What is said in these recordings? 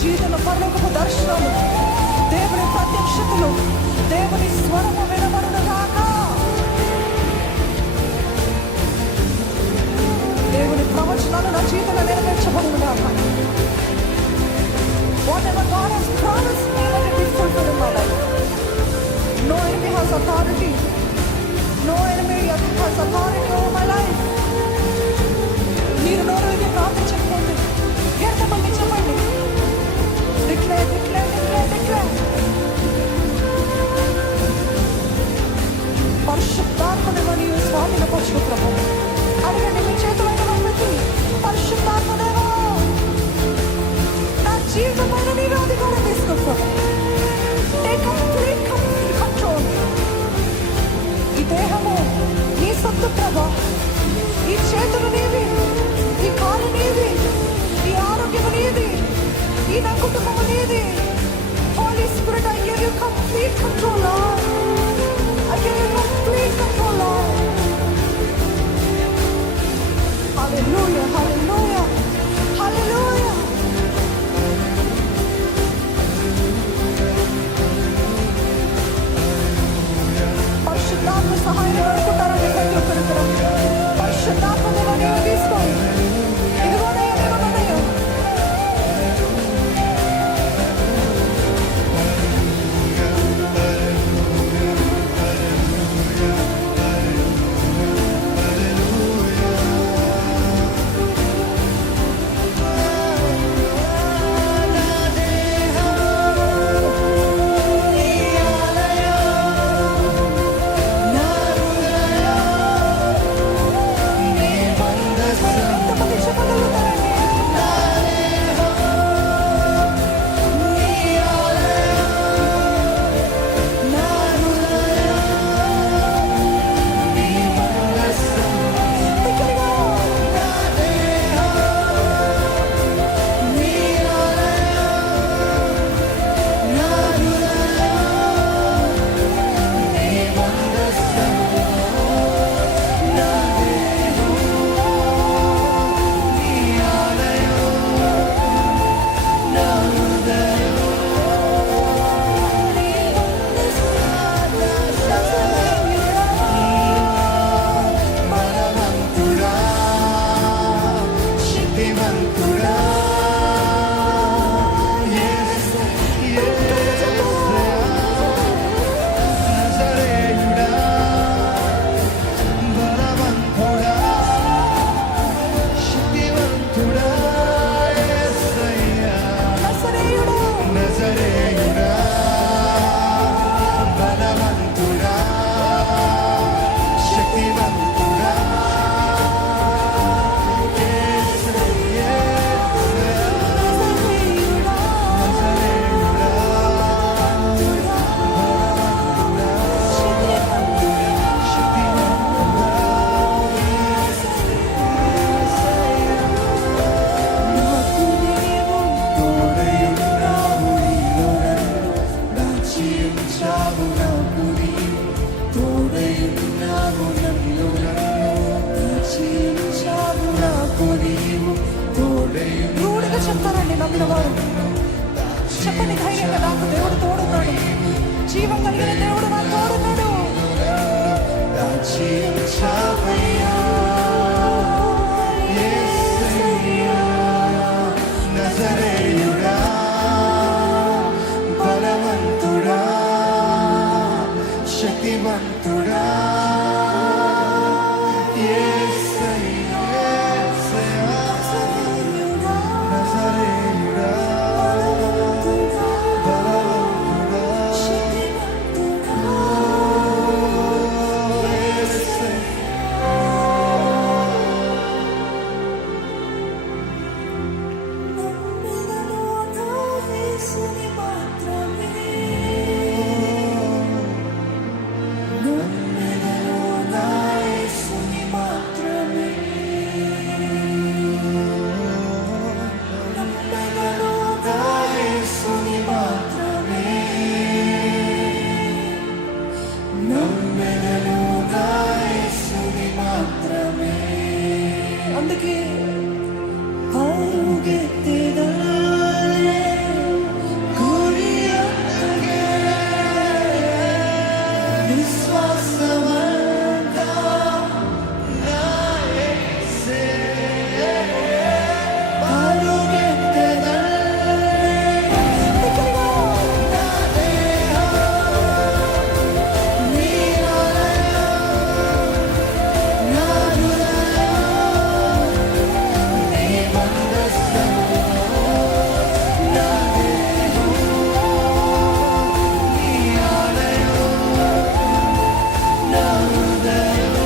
జీవితంలో పరలోకపు దర్శనాలు, దేవుని ప్రత్యక్షతలు, దేవుని స్వరము వినబడును గాక. దేవుని ప్రవచనాలు నా జీవితంలో నెరవేర్చబడును గాక. Whatever God has promised me, let it be fulfilled in my life. No enemy has authority. No enemy has authority over my life. మీరు నోరు ఇది ప్రార్థించకపోండి, గెంటపల్లి చెప్పండి. Declare, declare, declare, declare. పరిశుద్ధాత్మదేవని స్వాధీనపరచు ప్రభు. అడగండి, మీ చేతులైన పెట్టి, పరిశుద్ధాత్మదేవా నా జీవితమైన నీవే అధికారం తీసుకో ప్రభు. Take complete control. ఈ దేహము నీ సొత్తు ప్రభు. ఈ చేతులు నీవి, ఈ కాలు నీవి, ఈ ఆరోగ్యము నీది, ఈ నా కుటుంబము నీది. Holy Spirit, I give you complete control, Lord. I give you complete control, Lord. Hallelujah, hallelujah, hallelujah. పరిశుద్ధాత్మ సహాయం అనుకుంటారండి ప్రతి ఒక్కరు. రూఢిగా చెప్తారండి నమ్మిన వారు. చెప్పని ధైర్యంగా నాకు దేవుడు తోడున్నాడు, జీవం కలిగిన దేవుడు నాకు తోడున్నాడు. నజరేయుడా బలవంతుడా శక్తివంతుడా అందుకే పరుగెత్తెదా గురి అందుకే విశ్వాసమంతా నా యేసే పరుగెత్తెదా దగ్గరగా నా దేహం నీ ఆలయం నా హృదయం నీ మందసం నా దేహం నీ ఆలయం నా హృదయం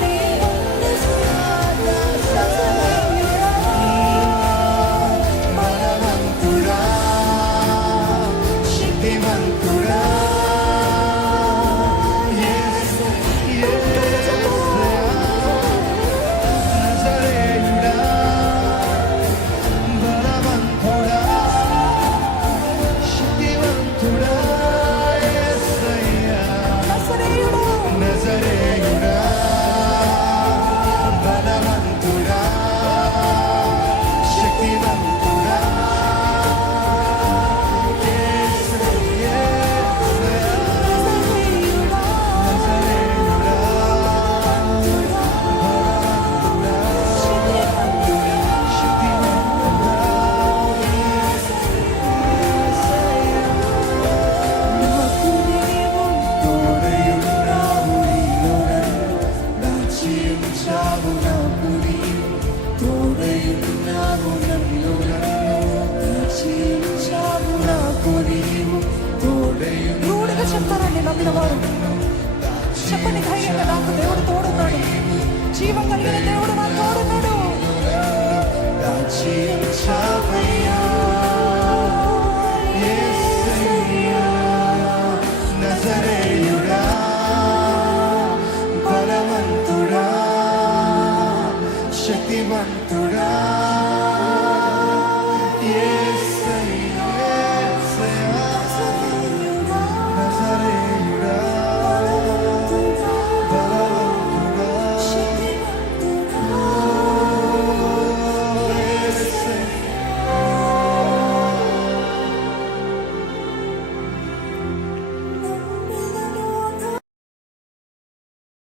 నీ బలవంతుడా శక్తివంతుడా నజరేయుడా బలవంతుడా శక్తివంతుడా యేసయ్యా నజరేయుడు నజరేయుడా బలవంతుడా శక్తివంతుడా యేసయ్యా నజరేయుడా నజరేయుడా నాకు నీవు తోడయున్నావు నీలో నన్ను దాచించావు నాకు నీవు తోడయున్నావు నన్ను దాచించావు నాకు నీవు తోడయున్నావు రూఢిగా చెప్తారండి నమ్మిన వారు. చెప్పని ధైర్యంగా నాకు దేవుడు తోడున్నాడు, జీవం కలిగిన దేవుడు నాకు తోడున్నాడు. దాచించావు